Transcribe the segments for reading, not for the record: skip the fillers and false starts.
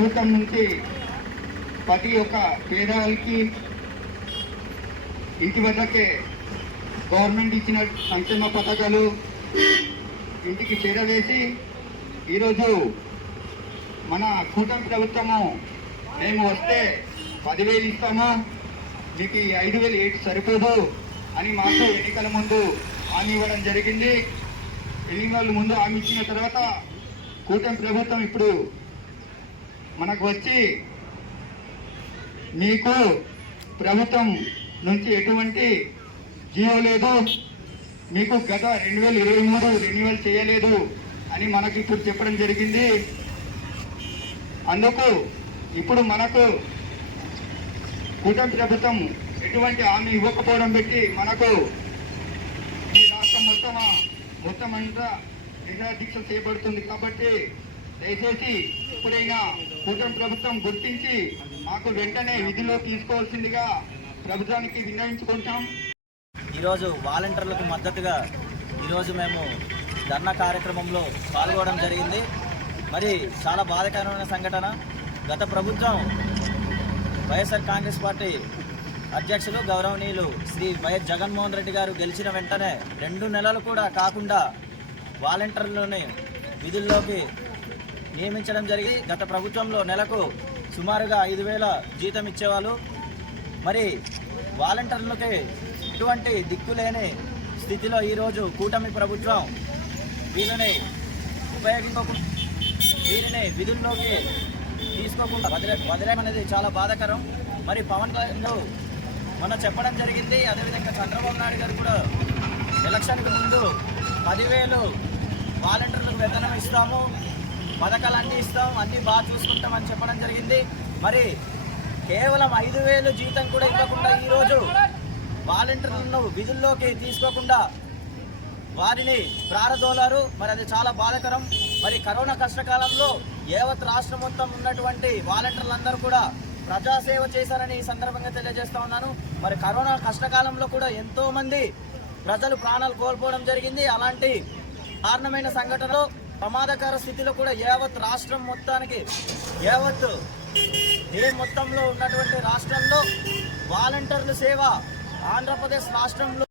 ప్రభుత్వం నుంచి ప్రతి ఒక్క పేదవాళ్ళకి ఇంటి వద్దకే గవర్నమెంట్ ఇచ్చిన సంక్షేమ పథకాలు ఇంటికి చేరవేసి ఈరోజు మన కూటమి ప్రభుత్వము మేము వస్తే 10,000 ఇస్తాము, మీకు 5,000 ఏటి సరిపోదు అని మాకు ఎన్నికల ముందు హామీ ఇవ్వడం జరిగింది. ఎన్నికల ముందు హామీ ఇచ్చిన తర్వాత కూటమి ప్రభుత్వం ఇప్పుడు మనకు వచ్చి మీకు ప్రభుత్వం నుంచి ఎటువంటి జీవో లేదు, మీకు గత 2023 రెన్యువల్ చేయలేదు అని మనకు ఇప్పుడు చెప్పడం జరిగింది. అందుకు ఇప్పుడు మనకు కూటమి ప్రభుత్వం ఎటువంటి హామీ ఇవ్వకపోవడం పెట్టి మనకు ఈ రాష్ట్రం మొత్తం అంతా నిరాదీక్ష చేయబడుతుంది. కాబట్టి దయచేసి ఎప్పుడైనా కూటమి ప్రభుత్వం గుర్తించి మాకు వెంటనే విధిలో తీసుకోవాల్సిందిగా ప్రభుత్వానికి విన్నవించుకుంటాం. ఈరోజు వాలంటీర్లకు మద్దతుగా ఈరోజు మేము ధర్నా కార్యక్రమంలో పాల్గొనడం జరిగింది. మరి చాలా బాధాకరమైన సంఘటన. గత ప్రభుత్వం వైఎస్ఆర్ కాంగ్రెస్ పార్టీ అధ్యక్షులు గౌరవనీయులు శ్రీ వైఎస్ జగన్మోహన్ రెడ్డి గారు గెలిచిన వెంటనే 2 నెలలు కూడా కాకుండా వాలంటీర్లని విధుల్లోకి నియమించడం జరిగి గత ప్రభుత్వంలో నెలకు సుమారుగా 5,000 జీతం ఇచ్చేవాళ్ళు. మరి వాలంటీర్లకి ఎటువంటి దిక్కులేని స్థితిలో ఈరోజు కూటమి ప్రభుత్వం వీళ్ళని వీరిని విధుల్లోకి తీసుకోకుండా వదిలేమనేది చాలా బాధాకరం. మరి పవన్ కళ్యాణ్ మనం చెప్పడం జరిగింది. అదేవిధంగా చంద్రబాబు నాయుడు గారు కూడా ఎలక్షన్కి ముందు 10,000 వాలంటీర్లకు వేతనం ఇస్తాము, పథకాలు అన్నీ ఇస్తాం, అన్నీ బాగా చూసుకుంటామని చెప్పడం జరిగింది. మరి కేవలం 5,000 జీతం కూడా ఇవ్వకుండా ఈరోజు వాలంటీర్లను విధుల్లోకి తీసుకోకుండా వారిని ప్రారదోలారు. మరి అది చాలా బాధాకరం. మరి కరోనా కష్టకాలంలో యావత్ రాష్ట్రం మొత్తం ఉన్నటువంటి వాలంటీర్లందరూ కూడా ప్రజాసేవ చేశారని ఈ సందర్భంగా తెలియజేస్తా ఉన్నాను. మరి కరోనా కష్టకాలంలో కూడా ఎంతోమంది ప్రజలు ప్రాణాలు కోల్పోవడం జరిగింది. అలాంటి కారణమైన సంఘటనలో ప్రమాదకర స్థితిలో కూడా యావత్ రాష్ట్రం మొత్తానికి మొత్తంలో ఉన్నటువంటి రాష్ట్రంలో వాలంటీర్ల సేవ ఆంధ్రప్రదేశ్ రాష్ట్రంలో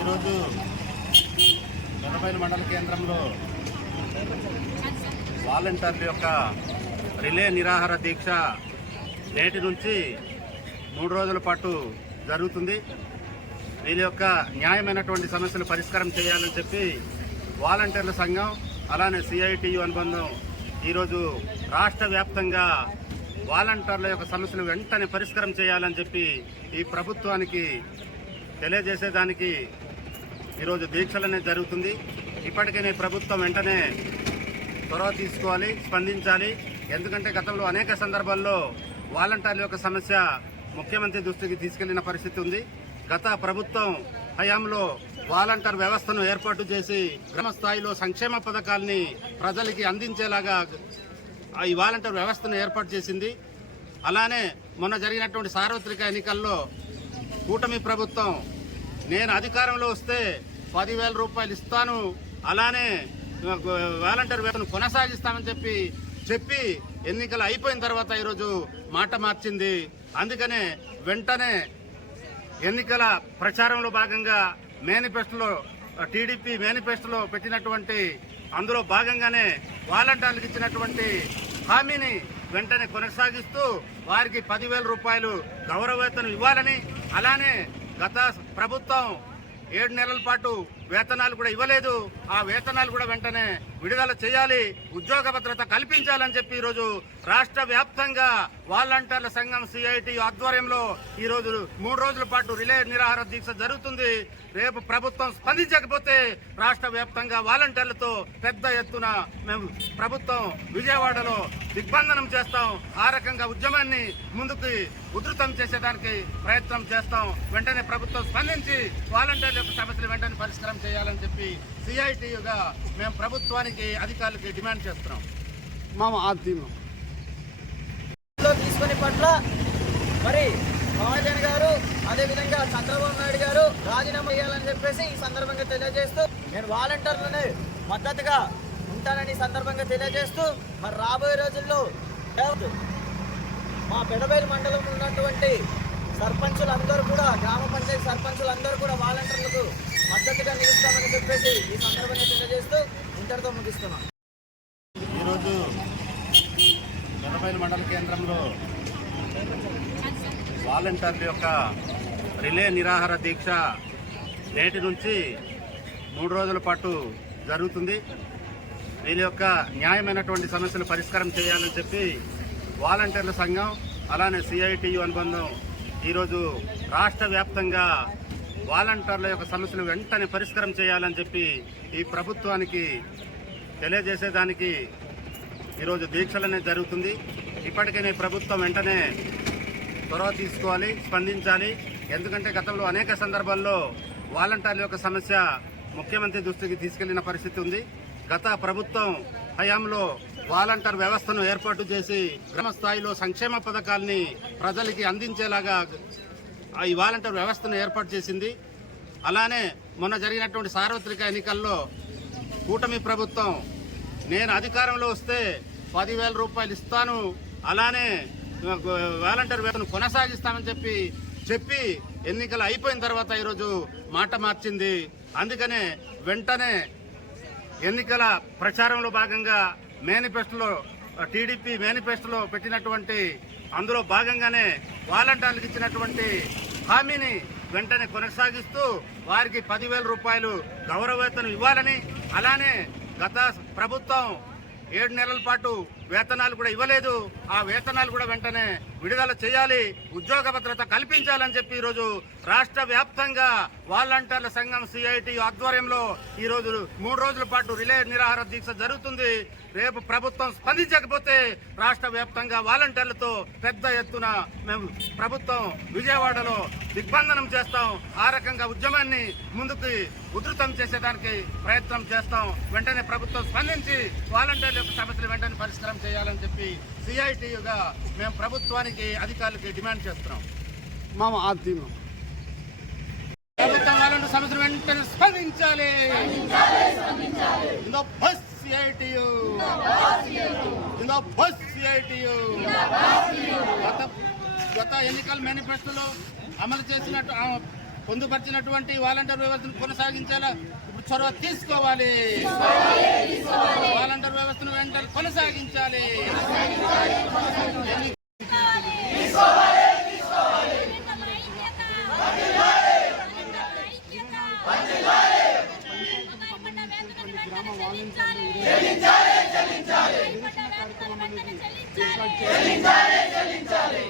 ఈరోజు మెదపైన మండల కేంద్రంలో వాలంటీర్ల యొక్క రిలే నిరాహార దీక్ష నేటి నుంచి 3 రోజుల పాటు జరుగుతుంది. వీళ్ళ యొక్క న్యాయమైనటువంటి సమస్యలు పరిష్కారం చేయాలని చెప్పి వాలంటీర్ల సంఘం అలానే సిఐటియు అనుబంధం ఈరోజు రాష్ట్ర వ్యాప్తంగా వాలంటీర్ల యొక్క సమస్యలు వెంటనే పరిష్కారం చేయాలని చెప్పి ఈ ప్రభుత్వానికి తెలియజేసేదానికి ఈరోజు దీక్షలు అనేది జరుగుతుంది. ఇప్పటికైనా ప్రభుత్వం వెంటనే చొరవ తీసుకోవాలి, స్పందించాలి. ఎందుకంటే గతంలో అనేక సందర్భాల్లో వాలంటీర్ల యొక్క సమస్య ముఖ్యమంత్రి దృష్టికి తీసుకెళ్లిన పరిస్థితి ఉంది. గత ప్రభుత్వం హయాంలో వాలంటీర్ వ్యవస్థను ఏర్పాటు చేసి గ్రామ స్థాయిలో సంక్షేమ పథకాల్ని ప్రజలకి అందించేలాగా ఈ వాలంటీర్ వ్యవస్థను ఏర్పాటు చేసింది. అలానే మొన్న జరిగినటువంటి సార్వత్రిక ఎన్నికల్లో కూటమి ప్రభుత్వం నేను అధికారంలో వస్తే 10,000 రూపాయలు ఇస్తాను, అలానే వాలంటీర్ వ్యవస్థను కొనసాగిస్తామని చెప్పి ఎన్నికలు అయిపోయిన తర్వాత ఈరోజు మాట మార్చింది. అందుకనే వెంటనే ఎన్నికల ప్రచారంలో భాగంగా మేనిఫెస్టోలో టీడీపీ మేనిఫెస్టోలో పెట్టినటువంటి అందులో భాగంగానే వాలంటీర్లకు ఇచ్చినటువంటి హామీని వెంటనే కొనసాగిస్తూ వారికి 10,000 రూపాయలు గౌరవవేతనం ఇవ్వాలని, అలానే గత ప్రభుత్వం 7 నెలల పాటు వేతనాలు కూడా ఇవ్వలేదు, ఆ వేతనాలు కూడా వెంటనే విడుదల చేయాలి, ఉద్యోగ భద్రత కల్పించాలని చెప్పి ఈరోజు రాష్ట్ర వ్యాప్తంగా వాలంటీర్ల సంఘం సిఐటి ఆధ్వర్యంలో ఈరోజు 3 రోజుల పాటు రిలే నిరాహార దీక్ష జరుగుతుంది. రేపు ప్రభుత్వం స్పందించకపోతే రాష్ట్ర వ్యాప్తంగా వాలంటీర్లతో పెద్ద ఎత్తున మేము ప్రభుత్వం విజయవాడలో దిగ్బంధనం చేస్తాం. ఆ రకంగా ఉద్యమాన్ని ముందుకు ఉధృతం చేసేదానికి ప్రయత్నం చేస్తాం. వెంటనే ప్రభుత్వం స్పందించి వాలంటీర్ల యొక్క సమస్యలు వెంటనే పరిష్కారం చేయాలని చెప్పి సిఐటియుగా మేము ప్రభుత్వానికి అధికారులకి డిమాండ్ చేస్తున్నాం. పట్ల మరి పవన్ కళ్యాణ్ గారు అదేవిధంగా చంద్రబాబు నాయుడు గారు రాజీనామా చేయాలని చెప్పేసి ఈ సందర్భంగా తెలియజేస్తూ నేను వాలంటీర్లని మద్దతుగా ఉంటానని ఈ సందర్భంగా తెలియజేస్తూ మరి రాబోయే రోజుల్లో మా పెడబైలు మండలంలో ఉన్నటువంటి సర్పంచులందరూ కూడా గ్రామ పంచాయతీ సర్పంచులందరూ కూడా వాలంటీర్లకు మద్దతుగా నిలుస్తామని చెప్పేసి ఈ సందర్భంగా తెలియజేస్తూ ఇంతటితో ముగిస్తున్నాను. ఈరోజు పెడబైలు మండల కేంద్రంలో వాలంటీర్ల యొక్క రిలే నిరాహార దీక్ష నేటి నుంచి 3 రోజుల పాటు జరుగుతుంది. వీళ్ళ యొక్క న్యాయమైనటువంటి సమస్యలు పరిష్కారం చేయాలని చెప్పి వాలంటీర్ల సంఘం అలానే సిఐటియు అనుబంధం ఈరోజు రాష్ట్ర వ్యాప్తంగా వాలంటీర్ల యొక్క సమస్యలు వెంటనే పరిష్కారం చేయాలని చెప్పి ఈ ప్రభుత్వానికి తెలియజేసేదానికి ఈరోజు దీక్షలనే జరుగుతుంది. ఇప్పటికైనా ప్రభుత్వం వెంటనే చొరవ తీసుకోవాలి, స్పందించాలి. ఎందుకంటే గతంలో అనేక సందర్భాల్లో వాలంటీర్ల యొక్క సమస్య ముఖ్యమంత్రి దృష్టికి తీసుకెళ్లిన పరిస్థితి ఉంది. గత ప్రభుత్వం హయాంలో వాలంటీర్ వ్యవస్థను ఏర్పాటు చేసి గ్రామ స్థాయిలో సంక్షేమ పథకాల్ని ప్రజలకి అందించేలాగా ఈ వాలంటీర్ వ్యవస్థను ఏర్పాటు చేసింది. అలానే మొన్న జరిగినటువంటి సార్వత్రిక ఎన్నికల్లో కూటమి ప్రభుత్వం నేను అధికారంలో వస్తే 10,000 రూపాయలు ఇస్తాను, అలానే వాలంటీర్ వ్యవస్థను కొనసాగిస్తామని చెప్పి ఎన్నికలు అయిపోయిన తర్వాత ఈరోజు మాట మార్చింది. అందుకనే వెంటనే ఎన్నికల ప్రచారంలో భాగంగా మేనిఫెస్టోలో టీడీపీ మేనిఫెస్టోలో పెట్టినటువంటి అందులో భాగంగానే వాలంటీర్లకు ఇచ్చినటువంటి హామీని వెంటనే కొనసాగిస్తూ వారికి 10,000 రూపాయలు గౌరవవేతనం ఇవ్వాలని, అలానే గత ప్రభుత్వం 7 నెలల పాటు వేతనాలు కూడా ఇవ్వలేదు, ఆ వేతనాలు కూడా వెంటనే విడుదల చేయాలి, ఉద్యోగ భద్రత కల్పించాలని చెప్పి ఈరోజు రాష్ట్ర వ్యాప్తంగా వాలంటీర్ల సంఘం సిఐటి ఆధ్వర్యంలో ఈరోజు 3 రోజుల పాటు రిలే నిరాహార దీక్ష జరుగుతుంది. రేపు ప్రభుత్వం స్పందించకపోతే రాష్ట్ర వ్యాప్తంగా వాలంటీర్లతో పెద్ద ఎత్తున మేము ప్రభుత్వం విజయవాడలో దిగ్బంధనం చేస్తాం. ఆ రకంగా ఉద్యమాన్ని ముందుకు ఉధృతం చేసేదానికి ప్రయత్నం చేస్తాం. వెంటనే ప్రభుత్వం స్పందించి వాలంటీర్ల యొక్క సమస్యలు వెంటనే పరిష్కారం చేయాలని చెప్పి సిఐటియుగా మేము ప్రభుత్వానికి అధికారులకి డిమాండ్ చేస్తున్నాం. ప్రభుత్వం వాలంటీర్ సమస్యలు వెంటనే స్పందించాలి. CITU. గత ఎన్నికల మేనిఫెస్టోలో అమలు చేసినట్టు పొందుపరిచినటువంటి వాలంటీర్ వ్యవస్థను కొనసాగించేలా ఇప్పుడు చొరవ తీసుకోవాలి. వాలంటీర్ వ్యవస్థను వెంటనే కొనసాగించాలి. చెల్లించాలి